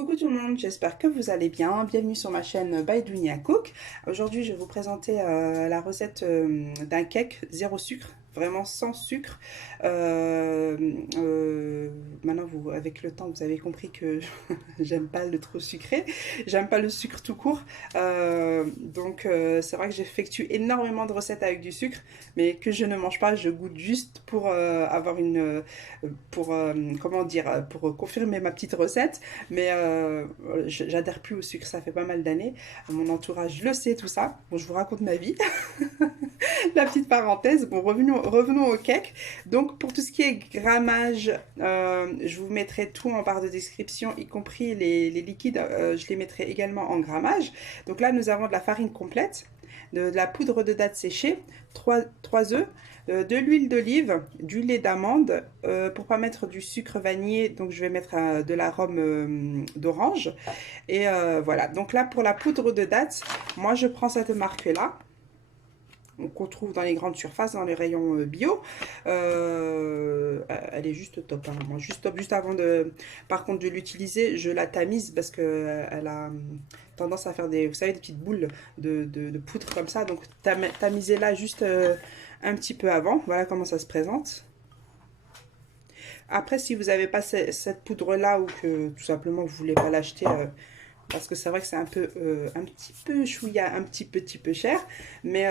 Coucou tout le monde, j'espère que vous allez bien. Bienvenue sur ma chaîne By Dounia Cook. Aujourd'hui, je vais vous présenter la recette d'un cake zéro sucre, vraiment sans sucre. Maintenant, avec le temps, vous avez compris que j'aime pas le trop sucré. J'aime pas le sucre tout court. C'est vrai que j'effectue énormément de recettes avec du sucre, mais que je ne mange pas. Je goûte juste pour avoir comment dire, pour confirmer ma petite recette. Mais j'adhère plus au sucre, ça fait pas mal d'années. Mon entourage le sait, tout ça. Bon, je vous raconte ma vie. La petite parenthèse. Bon, revenons au cake. Donc, pour tout ce qui est grammage, je vous mettrai tout en barre de description, y compris les liquides. Je les mettrai également en grammage. Donc là, nous avons de la farine complète, de la poudre de date séchée, 3 œufs, de l'huile d'olive, du lait d'amande, pour pas mettre du sucre vanillé, donc je vais mettre de l'arôme d'orange. Et voilà, donc là pour la poudre de date, moi je prends cette marque là qu'on trouve dans les grandes surfaces, dans les rayons bio. Elle est juste top, hein. Moi, juste top. Juste avant par contre, de l'utiliser, je la tamise parce que elle a tendance à faire vous savez, des petites boules de poudre comme ça. Donc, tamisez-la juste un petit peu avant. Voilà comment ça se présente. Après, si vous n'avez pas cette poudre-là ou que tout simplement vous voulez pas l'acheter, parce que c'est vrai que c'est un petit peu chouïa, un petit peu cher, mais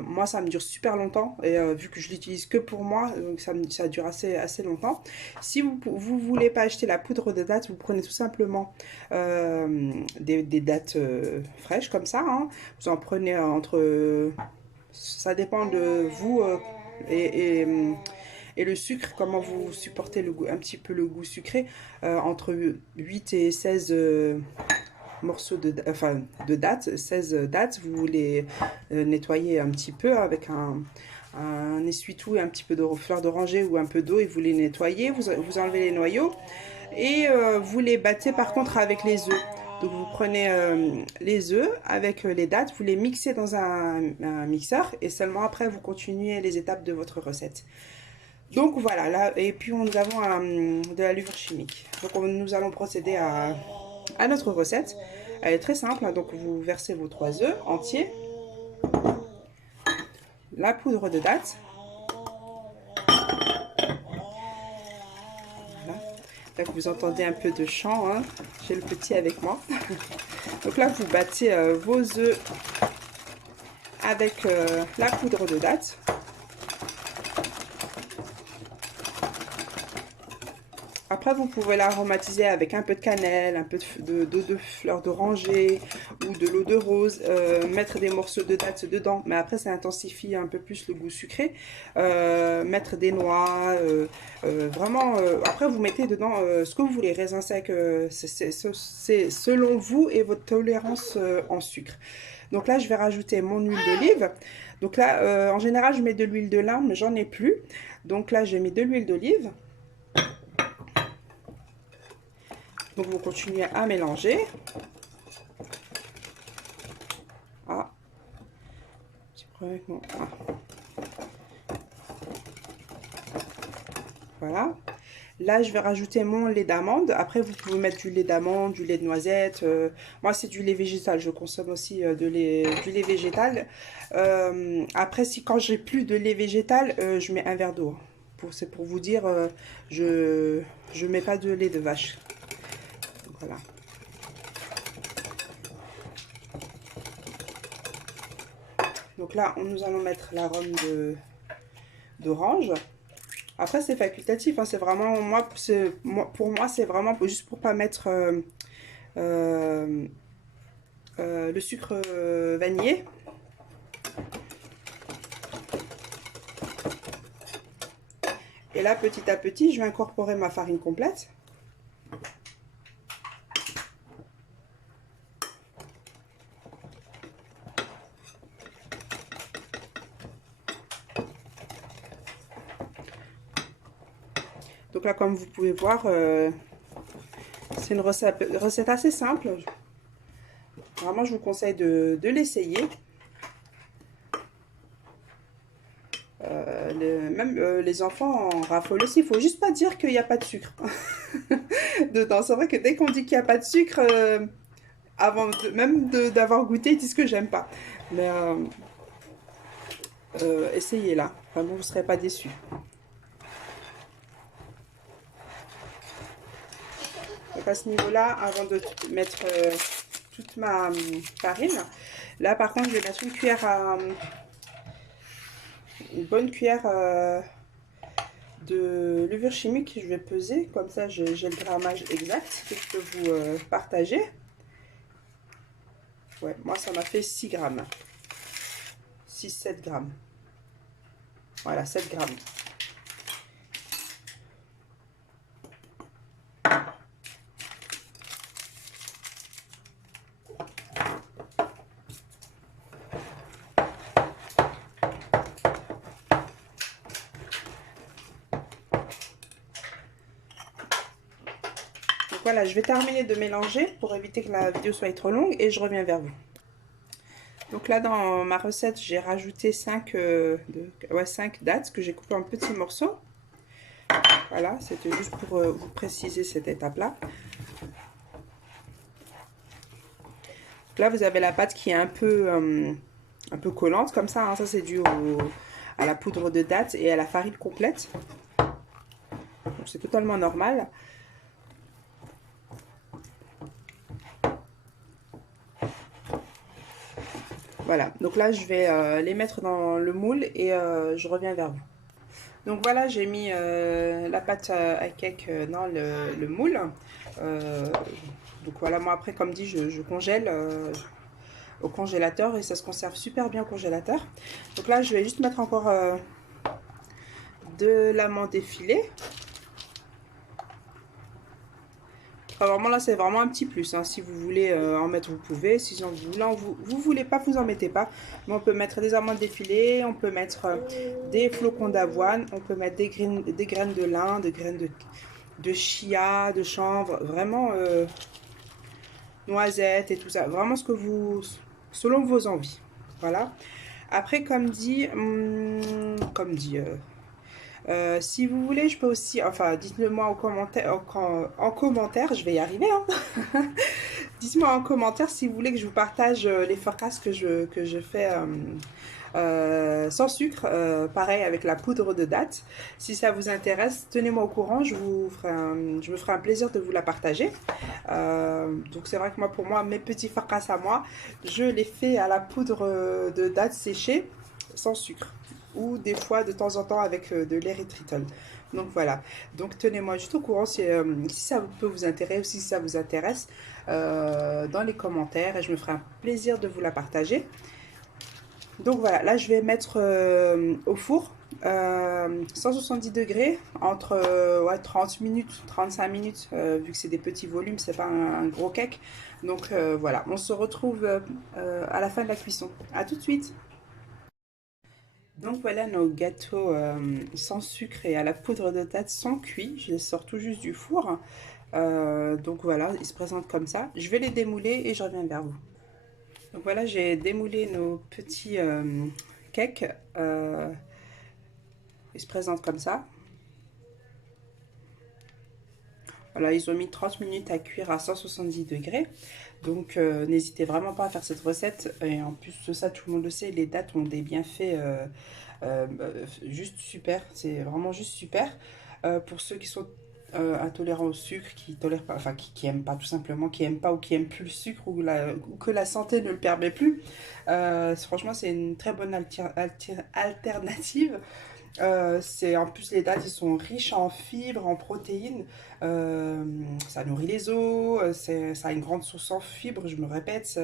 moi ça me dure super longtemps et vu que je l'utilise que pour moi, donc ça dure assez longtemps. Si vous voulez pas acheter la poudre de date, vous prenez tout simplement des dates fraîches comme ça, hein. Vous en prenez ça dépend de vous et le sucre, comment vous supportez le goût, un petit peu le goût sucré, entre 8 et 16 morceaux de dattes, 16 dattes. Vous les nettoyez un petit peu avec un essuie-tout et un petit peu de fleur d'oranger ou un peu d'eau, et vous les nettoyez, vous enlevez les noyaux et vous les battez par contre avec les œufs. Donc vous prenez les œufs avec les dattes, vous les mixez dans un mixeur et seulement après vous continuez les étapes de votre recette. Donc voilà, là, et puis nous avons de la levure chimique. Donc nous allons procéder à notre recette. Elle est très simple, hein. Donc vous versez vos 3 œufs entiers, la poudre de date. Voilà. Là vous entendez un peu de chant, hein. J'ai le petit avec moi. Donc là vous battez vos œufs avec la poudre de date. Après, vous pouvez l'aromatiser avec un peu de cannelle, un peu de fleur d'oranger ou de l'eau de rose, mettre des morceaux de dattes dedans, mais après ça intensifie un peu plus le goût sucré. Mettre des noix, vraiment, après vous mettez dedans ce que vous voulez, raisin sec, c'est selon vous et votre tolérance en sucre. Donc là, je vais rajouter mon huile d'olive. Donc là, en général, je mets de l'huile de lin, mais j'en ai plus. Donc là, j'ai mis de l'huile d'olive. Donc vous continuez à mélanger. Ah, petit problème avec mon... Voilà. Là, je vais rajouter mon lait d'amande. Après, vous pouvez mettre du lait d'amande, du lait de noisette. Moi, c'est du lait végétal. Je consomme aussi du lait végétal. Après, quand j'ai plus de lait végétal, je mets un verre d'eau. C'est pour vous dire, je mets pas de lait de vache. Voilà. Donc là, nous allons mettre l'arôme d'orange. Après, c'est facultatif, hein, c'est vraiment, pour moi, c'est vraiment juste pour pas mettre le sucre vanillé. Et là, petit à petit, je vais incorporer ma farine complète. Donc là, comme vous pouvez voir, c'est une recette assez simple. Vraiment, je vous conseille de l'essayer. Même les enfants en raffolent aussi. Il faut juste pas dire qu'il n'y a pas de sucre. dedans. C'est vrai que dès qu'on dit qu'il n'y a pas de sucre, avant même d'avoir goûté, ils disent que j'aime pas. Mais essayez là, vraiment vous ne serez pas déçus. Donc à ce niveau-là, avant de mettre toute ma farine, là par contre je vais mettre une bonne cuillère de levure chimique que je vais peser, comme ça j'ai le grammage exact que je peux vous partager. Ouais, moi ça m'a fait 6 grammes. 6-7 grammes. Voilà, 7 grammes. Donc voilà, je vais terminer de mélanger pour éviter que la vidéo soit trop longue et je reviens vers vous. Donc là, dans ma recette, j'ai rajouté 5 dattes que j'ai coupées en petits morceaux. Voilà, c'était juste pour vous préciser cette étape-là. Là, vous avez la pâte qui est un peu collante comme ça. Hein. Ça, c'est dû à la poudre de dattes et à la farine complète. Donc, c'est totalement normal. Voilà, donc là je vais les mettre dans le moule et je reviens vers vous. Donc voilà, j'ai mis la pâte à cake dans le moule. Donc voilà, moi après comme dit, je congèle au congélateur et ça se conserve super bien au congélateur. Donc là je vais juste mettre encore de l'amande effilée. Vraiment là c'est vraiment un petit plus, hein. Si vous voulez en mettre vous pouvez, si vous voulez pas, vous en mettez pas. Mais on peut mettre des amandes effilées, on peut mettre des flocons d'avoine, on peut mettre des graines de lin, des graines de chia, de chanvre, vraiment noisettes et tout ça, vraiment ce que vous, selon vos envies. Voilà. Après comme dit, si vous voulez, je peux aussi, enfin, dites-le moi en commentaire, je vais y arriver, hein. Dites-moi en commentaire si vous voulez que je vous partage les forecasts que je fais sans sucre, pareil avec la poudre de dattes. Si ça vous intéresse, tenez-moi au courant, je me ferai un plaisir de vous la partager. Donc c'est vrai que moi, pour moi, mes petits forecasts à moi, je les fais à la poudre de dattes séchée, sans sucre. Ou des fois de temps en temps avec de l'érythritol. Donc voilà, donc tenez-moi juste au courant si ça peut vous intéresser ou si ça vous intéresse dans les commentaires et je me ferai un plaisir de vous la partager. Donc voilà, là je vais mettre au four 170 degrés entre 30 minutes, 35 minutes, vu que c'est des petits volumes, c'est pas un gros cake. Donc voilà, on se retrouve à la fin de la cuisson. À tout de suite. Donc voilà, nos gâteaux sans sucre et à la poudre de dattes sont cuits. Je les sors tout juste du four. Donc voilà, ils se présentent comme ça. Je vais les démouler et je reviens vers vous. Donc voilà, j'ai démoulé nos petits cakes. Ils se présentent comme ça. Voilà, ils ont mis 30 minutes à cuire à 170 degrés. Donc n'hésitez vraiment pas à faire cette recette. Et en plus de ça, tout le monde le sait, les dattes ont des bienfaits juste super. C'est vraiment juste super. Pour ceux qui sont intolérants au sucre, qui tolèrent pas, enfin qui aiment pas tout simplement, qui aiment pas ou qui aiment plus le sucre ou que la santé ne le permet plus. Franchement, c'est une très bonne alternative. En plus les dattes ils sont riches en fibres, en protéines, ça nourrit les os, ça a une grande source en fibres, je me répète,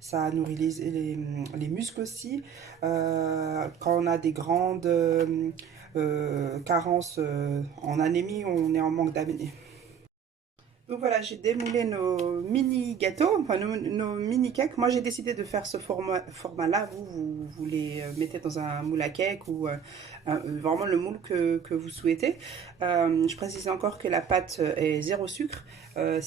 ça nourrit les muscles aussi. Quand on a des grandes carences en anémie, on est en manque d'anémie. Donc voilà, j'ai démoulé nos mini gâteaux, enfin nos mini cakes. Moi j'ai décidé de faire ce format-là. Vous les mettez dans un moule à cake ou vraiment le moule que vous souhaitez. Je précise encore que la pâte est zéro sucre. Il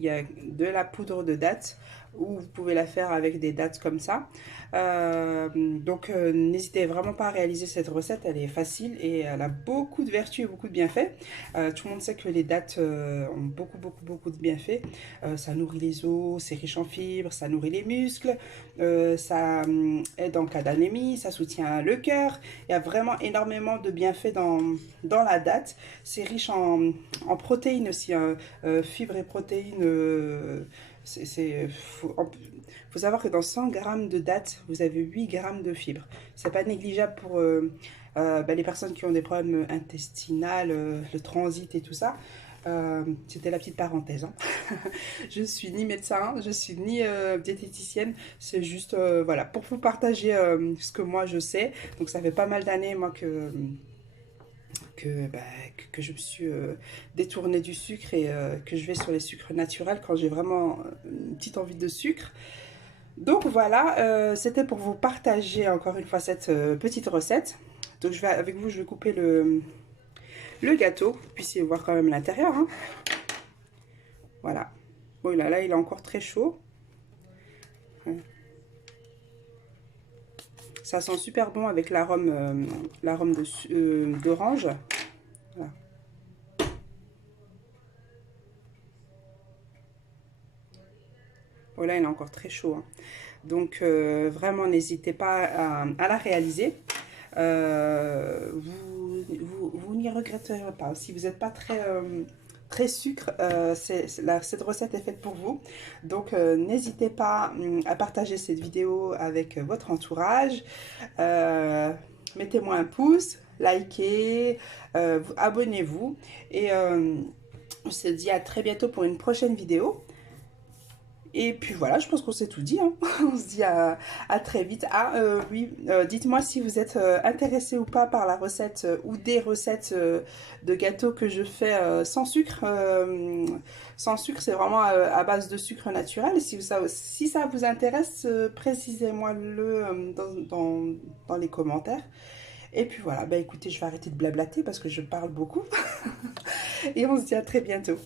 y a de la poudre de dattes ou vous pouvez la faire avec des dattes comme ça. N'hésitez vraiment pas à réaliser cette recette, elle est facile et elle a beaucoup de vertus et beaucoup de bienfaits. Tout le monde sait que les dattes ont beaucoup de bienfaits. Ça nourrit les os, c'est riche en fibres, ça nourrit les muscles, ça aide en cas d'anémie, ça soutient le cœur. Il y a vraiment énormément de bienfaits dans la date. C'est riche en protéines aussi, hein. Fibres et protéines. Faut savoir que dans 100 grammes de dattes, vous avez 8 grammes de fibres. C'est pas négligeable pour les personnes qui ont des problèmes intestinaux, le transit et tout ça. C'était la petite parenthèse, hein. Je suis ni médecin, je suis ni diététicienne, c'est juste voilà, pour vous partager ce que moi je sais. Donc ça fait pas mal d'années moi que je me suis détournée du sucre et que je vais sur les sucres naturels quand j'ai vraiment une petite envie de sucre. Donc voilà, c'était pour vous partager encore une fois cette petite recette. Donc avec vous, je vais couper le gâteau, que vous puissiez voir quand même l'intérieur, hein. Voilà. Bon, là, il est encore très chaud. Ça sent super bon avec l'arôme d'orange. Voilà. Voilà, il est encore très chaud, hein. Donc, vraiment, n'hésitez pas à la réaliser. Vous n'y regretterez pas. Si vous n'êtes pas très sucre, cette recette est faite pour vous. Donc, n'hésitez pas à partager cette vidéo avec votre entourage. Mettez-moi un pouce, likez, abonnez-vous. Et on se dit à très bientôt pour une prochaine vidéo. Et puis voilà, je pense qu'on s'est tout dit, hein. On se dit à très vite. Ah oui, dites-moi si vous êtes intéressé ou pas par la recette ou des recettes de gâteaux que je fais sans sucre. Sans sucre, c'est vraiment à base de sucre naturel. Si ça vous intéresse, précisez-moi-le dans les commentaires. Et puis voilà, bah écoutez, je vais arrêter de blablater parce que je parle beaucoup. Et on se dit à très bientôt.